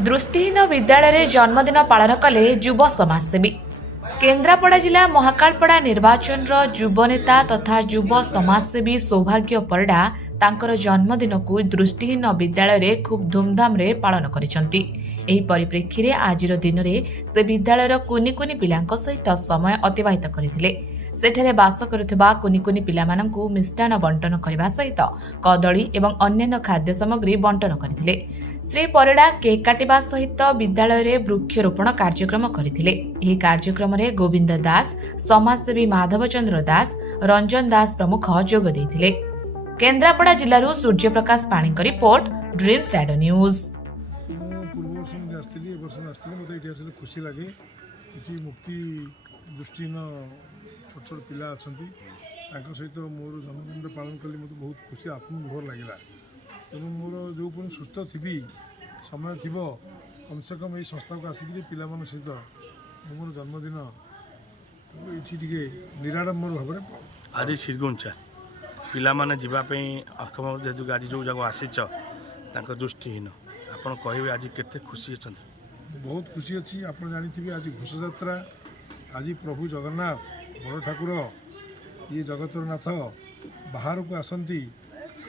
दृष्टिहीन विद्यालय जन्मदिन पालन कले युव समाजसेवी। केन्द्रापड़ा जिला महाकालपड़ा निर्वाचन युव नेता तथा युव समाजसेवी सौभाग्य परिडा तांकर जन्मदिन को दृष्टिहीन विद्यालय रे खूब धूमधाम रे पालन करिसंती। एही परिप्रेक्षी रे आजिर दिन रे से विद्यालयर कुनी कुनी पिलांक सहित समय अतिबाहित करथिले। सेठारे बास करुथिबा कुनी कुनी पिलामानंकु मिष्टान बंटन करबा सहित कदली एवं अन्य खाद्य सामग्री बंटन करथिले। श्री परिडा केक काटिबा सहित विद्यालय रे वृक्षरोपण कार्यक्रम करथिले। एही कार्यक्रम रे गोविंद दास, समाजसेवी माधव चंद्र दास, रंजन दास प्रमुख जोग दैथिले। Kendrapara जिल्लारू Surya Prakash पाणीक report, dreams radio news. खुशी लगे कि मुक्ति दृष्टिहीन छोट छोट पिला अच्छा सहित मोर जन्मदिन पालन कली मत बहुत खुशी आत्मनिर्भर लगे। तेणु मोर जो सुस्थ थी समय थी कम से कम ये संस्था को आसिक पिला सहित मोर जन्मदिन ये निराडंबर भाव आज श्रीगुंचा पिला माने जीवाई अक्षम जेहतु गाड़ी जो जगह आसीच दृष्टिहीन आपड़ कहे आज केते खुशी अच्छा? बहुत खुशी अच्छी। आप जानी आज घोष यात्रा आज प्रभु जगन्नाथ बड़ ठाकुर ये जगतर नाथ बाहर को आसती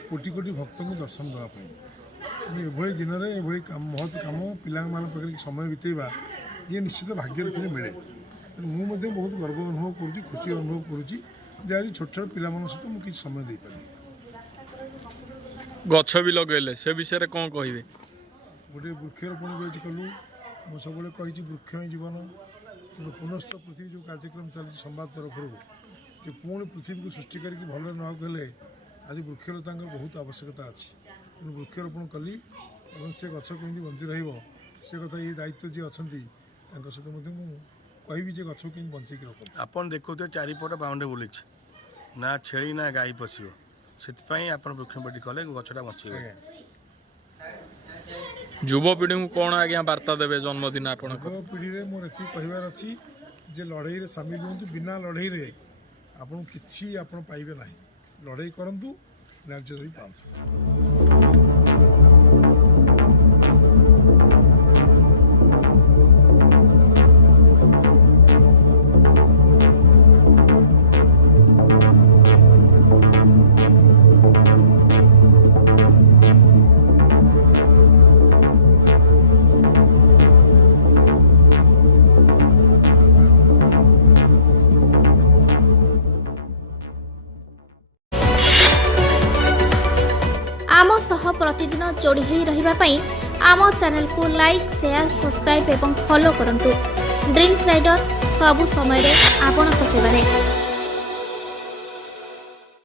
कोटि कोटि भक्त को दर्शन देवाई। एभली दिन में एभली महत कम पाखे समय बितेवा ये निश्चित भाग्य थे मिले। मुझे बहुत गर्व अनुभव करुँच, खुशी अनुभव करुँच आज छोट छोट पिला सहित मुझे किसी समय दे पारि। गछ भी लगे से विषय कौन कहे? गोटे वृक्षरोपण भी कलु मुझे सब कही वृक्ष ही जीवन। पुनश्च पृथ्वी जो कार्यक्रम चलती संवाद तरफ जो पुणी पृथ्वी को सृष्टि करके भल नाले आज वृक्षलता बहुत आवश्यकता अच्छी। तेणु वृक्षरोपण कली और से गछ कमी बंची रे कथा ये दायित्व जी अच्छा सहित कहि गछ कमी बंचे रख। आप देखुते चारिपट बाउंड्री बुली ना छेली ना गाई पशु से वृक्षपट्टी कले गछटा बचे। युवपीढ़ी को कौन आज्ञा वार्ता देवे जन्मदिन? आप युवपीढ़ी में मोर ये कहबार अच्छी जे लड़ई रे सामिल हूँ। बिना लड़ई रे आपन किछि आपन पाइबे नहीं। लड़ई करंतु न्याय भी पांतु। आम सह प्रतिदिन जोड़ी होई रहिबा पई आम चैनल को लाइक, शेयर, सब्सक्राइब एवं फॉलो करंतु। ड्रीम्स राइडर सबु समय रे आपन को सेवा रे।